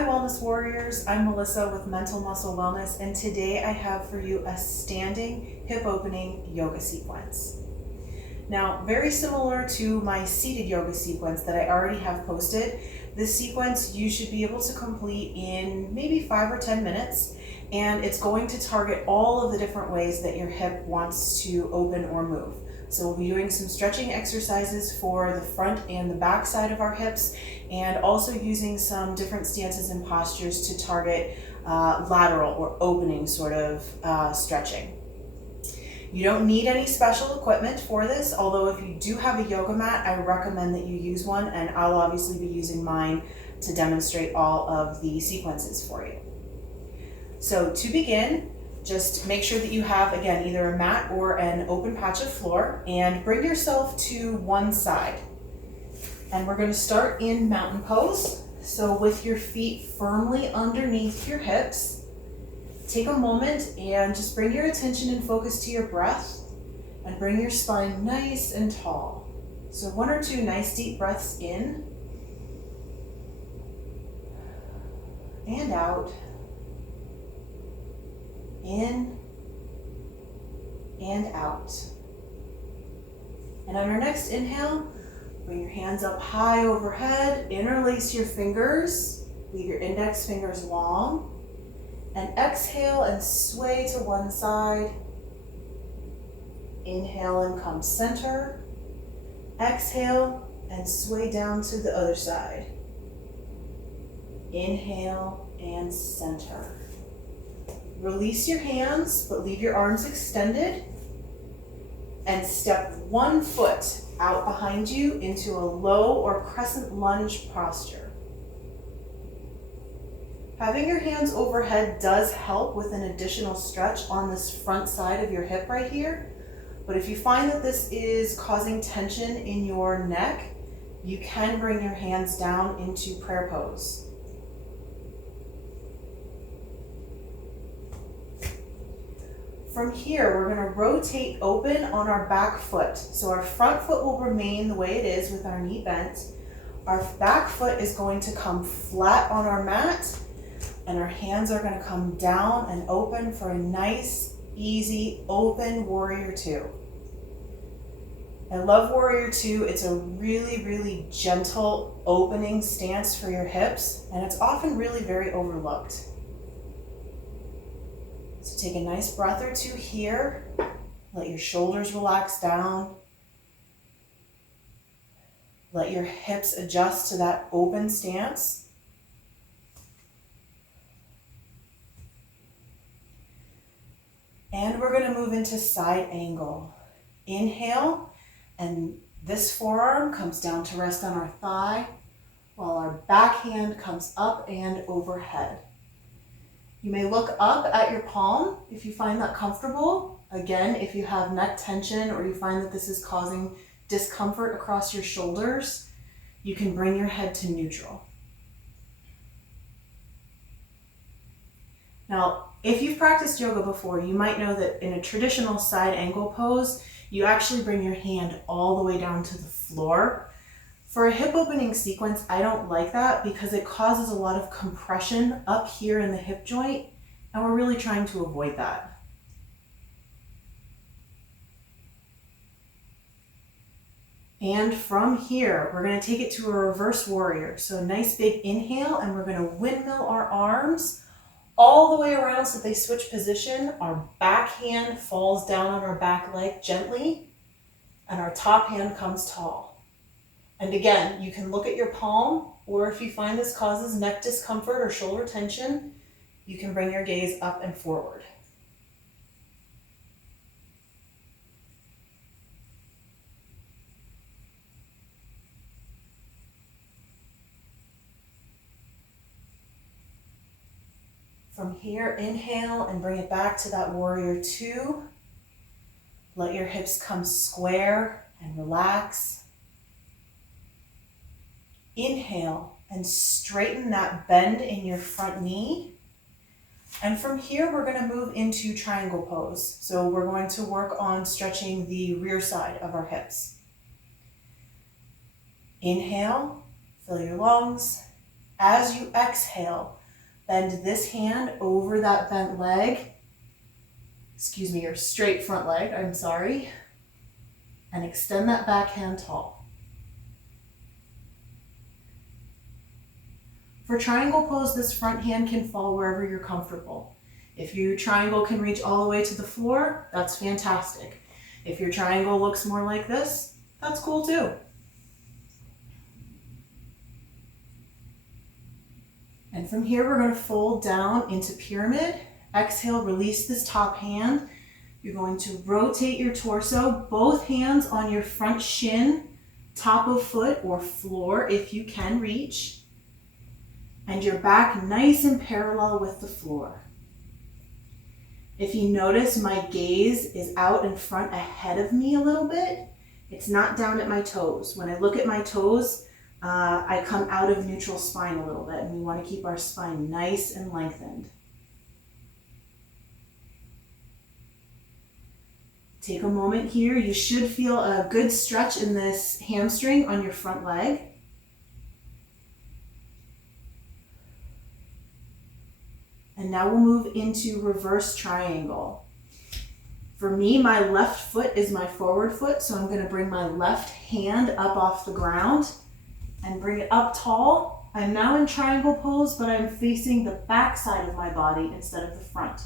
Hi Wellness Warriors, I'm Melissa with Mental Muscle Wellness, and today I have for you a standing hip opening yoga sequence. Now, very similar to my seated yoga sequence that I already have posted, this sequence you should be able to complete in maybe 5 or 10 minutes, and it's going to target all of the different ways that your hip wants to open or move. So we'll be doing some stretching exercises for the front and the back side of our hips, and also using some different stances and postures to target lateral or opening sort of stretching. You don't need any special equipment for this, although if you do have a yoga mat, I recommend that you use one, and I'll obviously be using mine to demonstrate all of the sequences for you. So to begin, just make sure that you have, again, either a mat or an open patch of floor, and bring yourself to one side. And we're going to start in mountain pose. So with your feet firmly underneath your hips, take a moment and just bring your attention and focus to your breath, and bring your spine nice and tall. So 1 or 2 nice deep breaths in and out. In and out. And on our next inhale, bring your hands up high overhead, interlace your fingers, leave your index fingers long, and exhale and sway to one side. Inhale and come center. Exhale and sway down to the other side. Inhale and center. Release your hands, but leave your arms extended, and step 1 foot out behind you into a low or crescent lunge posture. Having your hands overhead does help with an additional stretch on this front side of your hip right here, but if you find that this is causing tension in your neck, you can bring your hands down into prayer pose. From here, we're going to rotate open on our back foot. So our front foot will remain the way it is with our knee bent. Our back foot is going to come flat on our mat, and our hands are going to come down and open for a nice, easy, open Warrior Two. I love Warrior Two. It's a really, really gentle opening stance for your hips, and it's often really very overlooked. So take a nice breath or 2 here. Let your shoulders relax down. Let your hips adjust to that open stance. And we're going to move into side angle. Inhale, and this forearm comes down to rest on our thigh, while our back hand comes up and overhead. You may look up at your palm if you find that comfortable. Again, if you have neck tension or you find that this is causing discomfort across your shoulders, you can bring your head to neutral. Now, if you've practiced yoga before, you might know that in a traditional side angle pose, you actually bring your hand all the way down to the floor. For a hip opening sequence, I don't like that because it causes a lot of compression up here in the hip joint, and we're really trying to avoid that. And from here, we're going to take it to a reverse warrior. So a nice big inhale, and we're going to windmill our arms all the way around so that they switch position. Our back hand falls down on our back leg gently, and our top hand comes tall. And again, you can look at your palm, or if you find this causes neck discomfort or shoulder tension, you can bring your gaze up and forward. From here, inhale and bring it back to that Warrior Two. Let your hips come square and relax. Inhale and straighten that bend in your front knee. And from here, we're going to move into triangle pose. So we're going to work on stretching the rear side of our hips. Inhale, fill your lungs. As you exhale, bend this hand over that bent leg, your straight front leg, I'm sorry, and extend that back hand tall. For triangle pose, this front hand can fall wherever you're comfortable. If your triangle can reach all the way to the floor, that's fantastic. If your triangle looks more like this, that's cool too. And from here, we're going to fold down into pyramid. Exhale, release this top hand. You're going to rotate your torso, both hands on your front shin, top of foot or floor if you can reach. And your back nice and parallel with the floor. If you notice, my gaze is out in front ahead of me a little bit. It's not down at my toes. When I look at my toes, I come out of neutral spine a little bit, and we want to keep our spine nice and lengthened. Take a moment here. You should feel a good stretch in this hamstring on your front leg. And now we'll move into reverse triangle. For me, my left foot is my forward foot, so I'm going to bring my left hand up off the ground and bring it up tall. I'm now in triangle pose, but I'm facing the back side of my body instead of the front.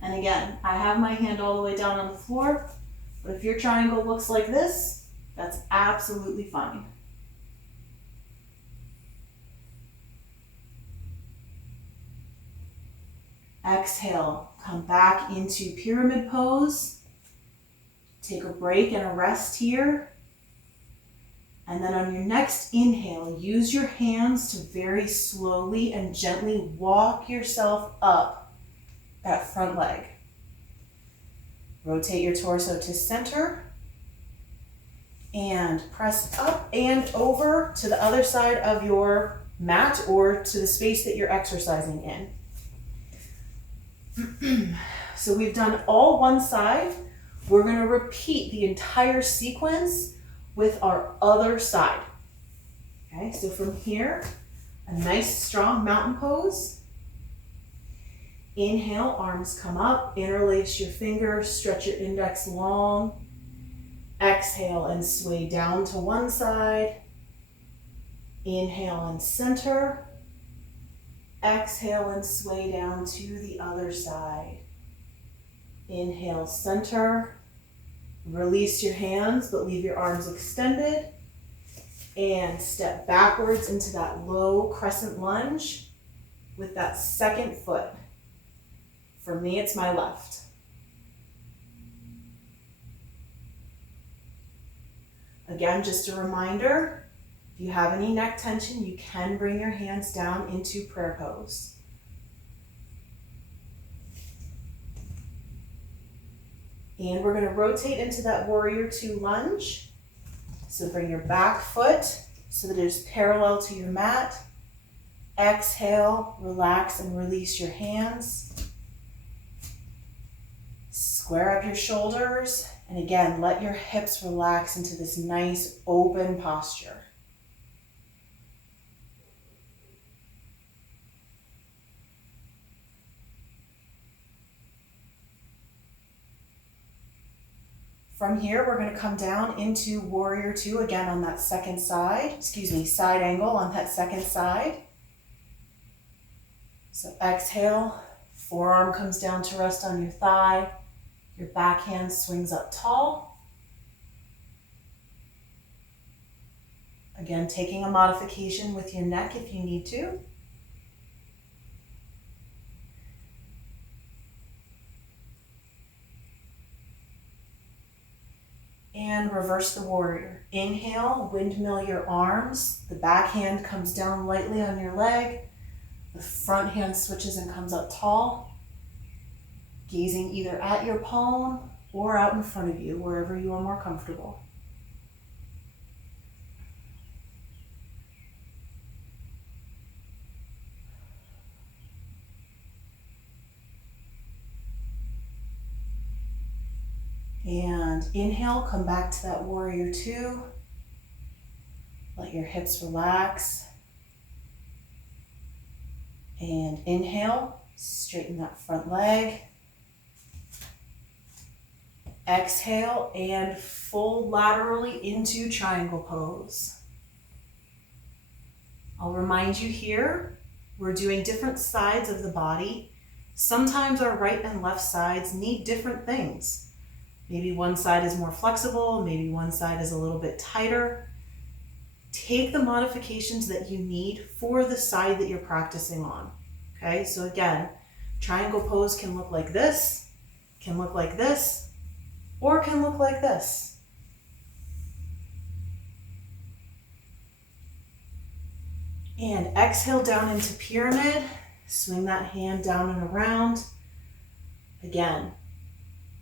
And again, I have my hand all the way down on the floor, but if your triangle looks like this, that's absolutely fine. Exhale, come back into pyramid pose. Take a break and a rest here. And then on your next inhale, use your hands to very slowly and gently walk yourself up that front leg. Rotate your torso to center and press up and over to the other side of your mat or to the space that you're exercising in. So we've done all one side. We're going to repeat the entire sequence with our other side. Okay, so from here, a nice strong mountain pose. Inhale, arms come up, interlace your fingers, stretch your index long. Exhale and sway down to one side. Inhale and center. Exhale and sway down to the other side. Inhale, center. Release your hands, but leave your arms extended. And step backwards into that low crescent lunge with that second foot. For me, it's my left. Again, just a reminder, if you have any neck tension, you can bring your hands down into prayer pose. And we're going to rotate into that warrior two lunge. So bring your back foot so that it is parallel to your mat. Exhale, relax and release your hands. Square up your shoulders. And again, let your hips relax into this nice open posture. From here, we're going to come down into warrior two again on that second side, side angle on that second side. So exhale, forearm comes down to rest on your thigh. Your back hand swings up tall. Again, taking a modification with your neck if you need to. And reverse the warrior. Inhale, windmill your arms. The back hand comes down lightly on your leg. The front hand switches and comes up tall. Gazing either at your palm or out in front of you, wherever you are more comfortable. And inhale, come back to that warrior two. Let your hips relax. And inhale, straighten that front leg. Exhale and fold laterally into triangle pose. I'll remind you here, we're doing different sides of the body. Sometimes our right and left sides need different things. Maybe one side is more flexible, maybe one side is a little bit tighter. Take the modifications that you need for the side that you're practicing on. Okay, so again, triangle pose can look like this, can look like this, or can look like this. And exhale down into pyramid. Swing that hand down and around. Again,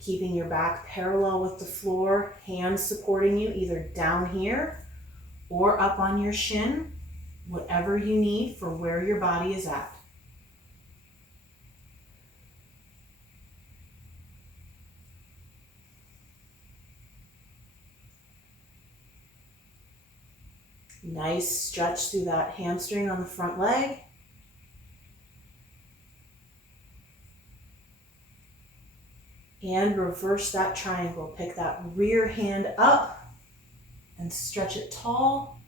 keeping your back parallel with the floor, hands supporting you either down here or up on your shin, whatever you need for where your body is at. Nice stretch through that hamstring on the front leg. And reverse that triangle. Pick that rear hand up and stretch it tall,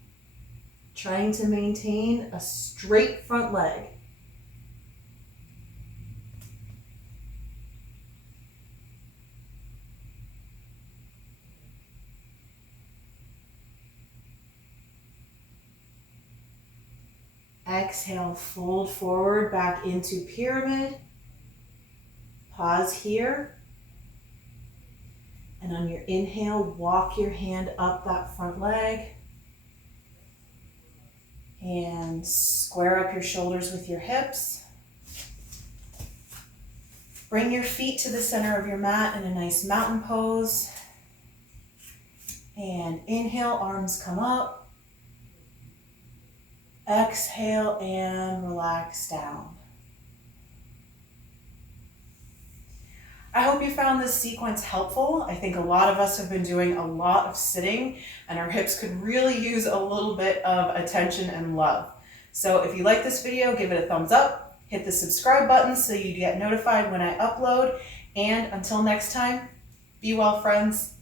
trying to maintain a straight front leg. Exhale, fold forward back into pyramid. Pause here. And on your inhale, walk your hand up that front leg. And square up your shoulders with your hips. Bring your feet to the center of your mat in a nice mountain pose. And inhale, arms come up. Exhale and relax down. I hope you found this sequence helpful. I think a lot of us have been doing a lot of sitting and our hips could really use a little bit of attention and love. So if you like this video, give it a thumbs up, hit the subscribe button so you get notified when I upload. And until next time, be well, friends.